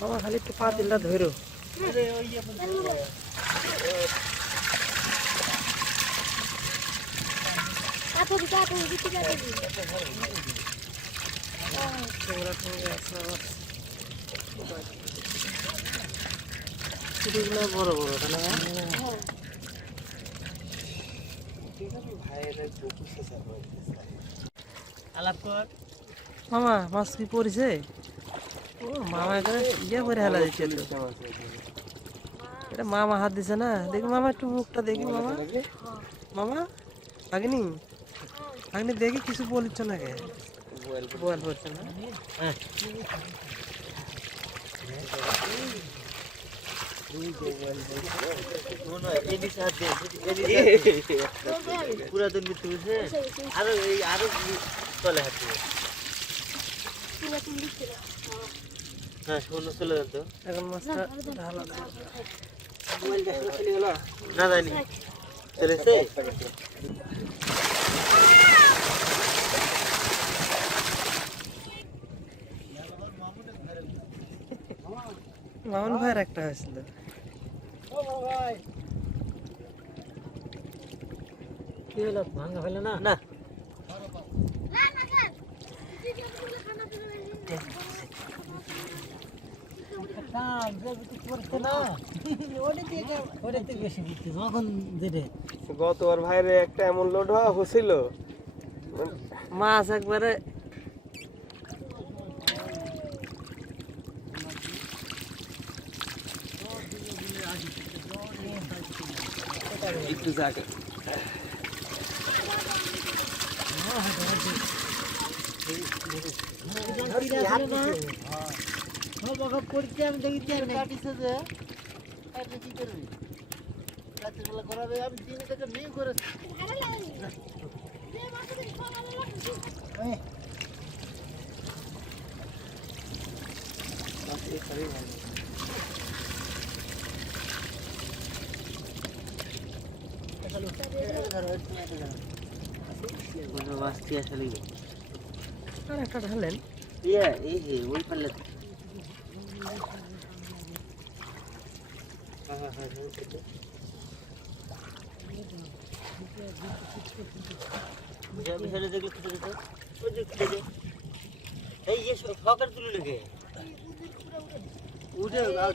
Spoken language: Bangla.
বাবা খালি একটু পা তিনটা ধরো। বড় মামা, মাছ কি পড়েছে? ও, মামা করে ইয়ে করে হেলা দিচ্ছে এটা মামা হাত দিছে না। দেখি মামা একটু মুখটা দেখি মামা। মামা আগনি আগনি দেখি কিছু বলছ না কে বল বলছে না? এদিকে পুরাতন বুঝছে আরও এই আরও তলে হাত হ্যাঁ শোনো চলে যেত এখন মাছটা ঢালা না জানি চলেছে মামুন ভাইয়ের একটা হয়েছিল। কি হলো? ভাঙা হলো না? না। গতবার ভাইরে একটা এমন লোড হওয়া হয়েছিল। মাছ একবারে একটু জায়গা আমি আমি থেকে মেয়ে করেছি বাস্তি আসলে আর একটা ঢালেন ইয়ে এই যে ওই পাল্লে বিশালে দেখলে খুঁজে দিত ওই যে খুঁজে দে এই যে ফকার তুলে লেগে উঠে আর